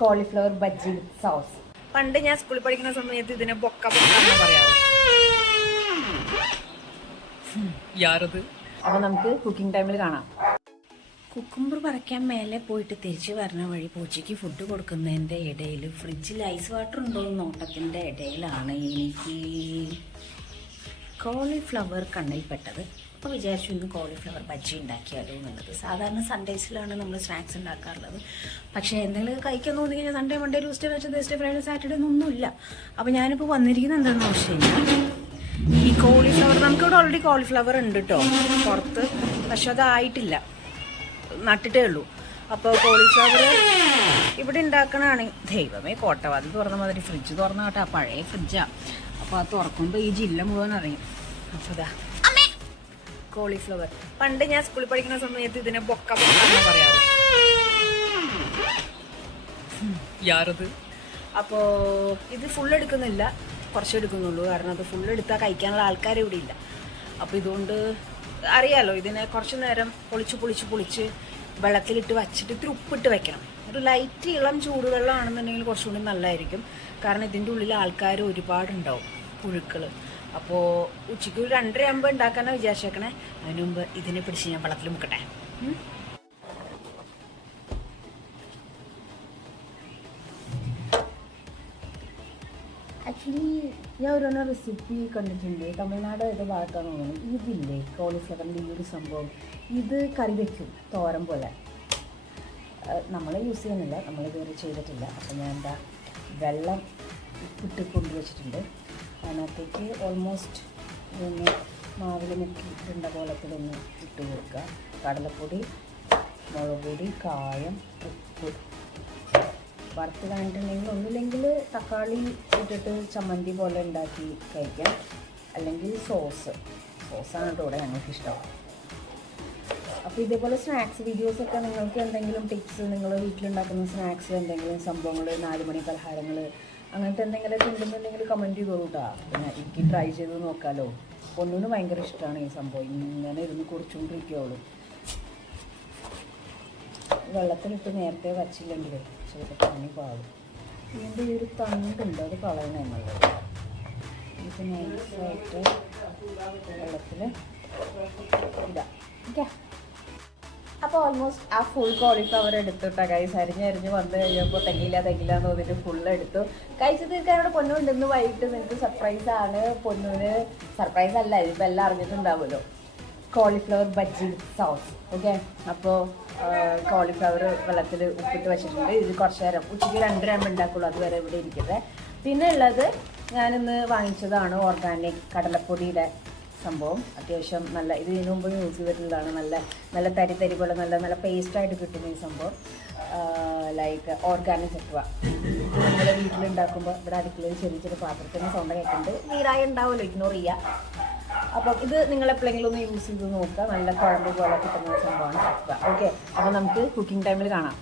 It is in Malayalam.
കോളിഫ്ലവർ ബജ്ജി വിത്ത് സോസ്. പണ്ട് ഞാൻ സ്കൂളിൽ പഠിക്കുന്ന സമയത്ത് ഇതിനെ ബൊക്ക ബൊക്ക എന്ന് പറയാറ്. അപ്പൊ നമുക്ക് കുക്കിംഗ് ടൈമിൽ കാണാം. കുക്കുംബർ പറിക്കാൻ മേലെ പോയിട്ട് തിരിച്ചു വരണ വഴി പൂച്ചയ്ക്ക് ഫുഡ് കൊടുക്കുന്നതിൻ്റെ ഇടയിൽ ഫ്രിഡ്ജിൽ ഐസ് വാട്ടർ ഉണ്ടോ എന്ന് നോട്ടത്തിൻ്റെ ഇടയിലാണ് എനിക്ക് കോളിഫ്ലവർ കണ്ണിൽപ്പെട്ടത്. അപ്പോൾ വിചാരിച്ചു ഇന്ന് കോളിഫ്ലവർ ബജ്ജി ഉണ്ടാക്കിയാലോ എന്നുള്ളത്. സാധാരണ സൺഡേസിലാണ് നമ്മൾ സ്നാക്സ് ഉണ്ടാക്കാറുള്ളത്. പക്ഷേ എന്തെങ്കിലും കഴിക്കാൻ തോന്നി കഴിഞ്ഞാൽ സൺഡേ, മൺഡേ, ട്യൂസ്ഡേ, വെച്ച് തേഴ്സ്ഡേ, ഫ്രൈഡേ, സാറ്റർഡേ ഒന്നുമില്ല. അപ്പോൾ ഞാനിപ്പോൾ വന്നിരിക്കുന്നത് എന്താണെന്ന് വെച്ച് കഴിഞ്ഞാൽ ഈ കോളിഫ്ലവർ, നമുക്കിവിടെ ഓൾറെഡി കോളിഫ്ലവർ ഉണ്ട് കേട്ടോ പുറത്ത്, പക്ഷെ അതായിട്ടില്ല, നട്ടിട്ടേ ഉള്ളൂ. അപ്പോൾ കോളിഫ്ലവർ ഇവിടെ ഉണ്ടാക്കണതാണെങ്കിൽ ദൈവമേ കോട്ടവാതിൽ തുറന്ന മാതിരി ഫ്രിഡ്ജ് തുറന്ന കേട്ടോ, പഴയ ഫ്രിഡ്ജാണ്. അപ്പോൾ അത് തുറക്കുമ്പോൾ ഈ ജില്ല മുഴുവൻ അറിയും. അപ്പോൾ ഇതാ കോളിഫ്ലവർ. പണ്ട് ഞാൻ സ്കൂളിൽ പഠിക്കുന്ന സമയത്ത് ഇതിനെ ബൊക്ക ബൊക്ക എന്ന് പറയാറ്. അപ്പോൾ ഇത് ഫുൾ എടുക്കുന്നില്ല, കുറച്ച് എടുക്കുന്നുള്ളൂ. കാരണം അത് ഫുൾ എടുത്താൽ കഴിക്കാനുള്ള ആൾക്കാർ ഇവിടെ ഇല്ല. അപ്പോൾ ഇതുകൊണ്ട് അറിയാലോ, ഇതിനെ കുറച്ച് നേരം പൊളിച്ച് വെള്ളത്തിലിട്ട് വച്ചിട്ട് ഇത്തിരി ഉപ്പിട്ട് വെക്കണം. ഒരു ലൈറ്റ് ഇളം ചൂടുവെള്ളമാണെന്നുണ്ടെങ്കിൽ കുറച്ചുകൂടി നല്ലതായിരിക്കും. കാരണം ഇതിൻ്റെ ഉള്ളിൽ ആൾക്കാർ ഒരുപാടുണ്ടാവും, പുഴുക്കൾ. അപ്പോൾ ഉച്ചയ്ക്ക് ഒരു 2:30 ആകുമ്പോൾ ഉണ്ടാക്കാനാണ് വിചാരിച്ചേക്കണേ. അതിന് മുമ്പ് ഇതിനെ പിടിച്ച് ഞാൻ വെള്ളത്തിൽ മുക്കട്ടെ. ആക്ച്വലി ഞാൻ ഒരു റെസിപ്പി കണ്ടിട്ടുണ്ട്, തമിഴ്നാട് ഏത് ഭാഗത്താണെന്ന് തോന്നുന്നു. ഇതില്ലേ കോളിഫ്ലവറിൻ്റെ ഈ ഒരു സംഭവം, ഇത് കറി വയ്ക്കും തോരൻ പോലെ. നമ്മൾ യൂസ് ചെയ്യുന്നില്ല, നമ്മൾ ഇതുവരെ ചെയ്തിട്ടില്ല. അപ്പോൾ ഞാൻ എന്താ വെള്ളം ഉപ്പിട്ട് കൊണ്ടുവച്ചിട്ടുണ്ട്. അതിനകത്തേക്ക് ഓൾമോസ്റ്റ് ഒന്ന് മാവിൽ മുക്കിയിട്ട പോലത്തിലൊന്ന് ഇട്ട് കൊടുക്കുക. കടലപ്പൊടി, മുളക് പൊടി, കായം, ഉപ്പ്. വറുത്ത് കഴിഞ്ഞിട്ടുണ്ടെങ്കിൽ ഒന്നുമില്ലെങ്കിൽ തക്കാളി ഇട്ടിട്ട് ചമ്മന്തി പോലെ ഉണ്ടാക്കി കഴിക്കാം, അല്ലെങ്കിൽ സോസാണ് കേട്ടോ ഇവിടെ ഞങ്ങൾക്കിഷ്ടം. അപ്പോൾ ഇതേപോലെ സ്നാക്സ് വീഡിയോസൊക്കെ നിങ്ങൾക്ക് എന്തെങ്കിലും ടിപ്സ്, നിങ്ങൾ വീട്ടിലുണ്ടാക്കുന്ന സ്നാക്സ് എന്തെങ്കിലും സംഭവങ്ങൾ, 4 മണി പലഹാരങ്ങൾ, അങ്ങനത്തെ എന്തെങ്കിലുമൊക്കെ ഉണ്ടെന്നുണ്ടെങ്കിൽ കമൻറ്റ് ചെയ്തോളൂ കേട്ടോ. പിന്നെ എനിക്ക് ട്രൈ ചെയ്ത് നോക്കാമല്ലോ. പൊന്നൂന് ഭയങ്കര ഇഷ്ടമാണ് ഈ സംഭവം, ഇങ്ങനെ ഇരുന്ന് കുറിച്ചുകൊണ്ടിരിക്കുകയുള്ളൂ. വെള്ളത്തിലിട്ട് നേരത്തെ വച്ചില്ലെങ്കിൽ ചിലപ്പോൾ പനി പാടും. ഇതിൻ്റെ ഈ ഒരു തണ്ടുണ്ട്, അത് കളയണേ നല്ലത്. ഇത് നൈസായിട്ട് വെള്ളത്തിൽ ഇടാം. ഓക്കെ, അപ്പോൾ ഓൾമോസ്റ്റ് ആ ഫുൾ കോളിഫ്ലവർ എടുത്തുട്ടാ കൈസ്. അരിഞ്ഞ് വന്നു കഴിഞ്ഞപ്പോൾ തെങ്ങില്ല എന്ന് തോന്നിയിട്ട് ഫുള്ള് എടുത്തു. കഴിച്ചു തീർക്കാനോട് പൊന്നുണ്ടെന്ന് വൈകിട്ട് നിങ്ങൾക്ക് സർപ്രൈസാണ്. പൊന്നൂന് സർപ്രൈസ് അല്ല, ഇതിപ്പോൾ എല്ലാം അറിഞ്ഞിട്ടുണ്ടാവുമല്ലോ. കോളിഫ്ലവർ ബജ്ജി വിത്ത് സോസ്. ഓക്കെ, അപ്പോൾ കോളിഫ്ലവർ വെള്ളത്തിൽ ഉപ്പിട്ട് വെച്ചിട്ടുണ്ട്. ഇത് കുറച്ച് നേരം ഉച്ചയ്ക്ക് 2:30 ആകുമ്പോൾ ഉണ്ടാക്കുള്ളൂ, അതുവരെ ഇവിടെ ഇരിക്കട്ടെ. പിന്നെ ഉള്ളത് ഞാനിന്ന് വാങ്ങിച്ചതാണ് ഓർഗാനിക് കടലപ്പൊടിയുടെ സംഭവം. അത്യാവശ്യം നല്ല, ഇത് ഇതിനു മുമ്പ് യൂസ് ചെയ്തിട്ടുള്ളതാണ്. നല്ല തരി പോലെ നല്ല പേസ്റ്റായിട്ട് കിട്ടുന്ന ഈ സംഭവം. ലൈക്ക് ഓർഗാനിക് ചട്ടുവ. ഇത് നമ്മൾ വീട്ടിലുണ്ടാക്കുമ്പോൾ ഇവിടെ അടുക്കളയിൽ ചെറിയ പാത്രത്തിന് സൗണ്ട് കേൾക്കുന്നുണ്ട്. നീരായി ഉണ്ടാവുമല്ലോ, ഇഗ്നോർ ചെയ്യുക. അപ്പം ഇത് നിങ്ങൾ എപ്പോഴെങ്കിലും ഒന്ന് യൂസ് ചെയ്ത് നോക്കുക. നല്ല കുഴമ്പ് പോലെ കിട്ടുന്ന സംഭവമാണ് ചട്ടുവ. ഓക്കെ, അപ്പോൾ നമുക്ക് കുക്കിംഗ് ടൈമിൽ കാണാം.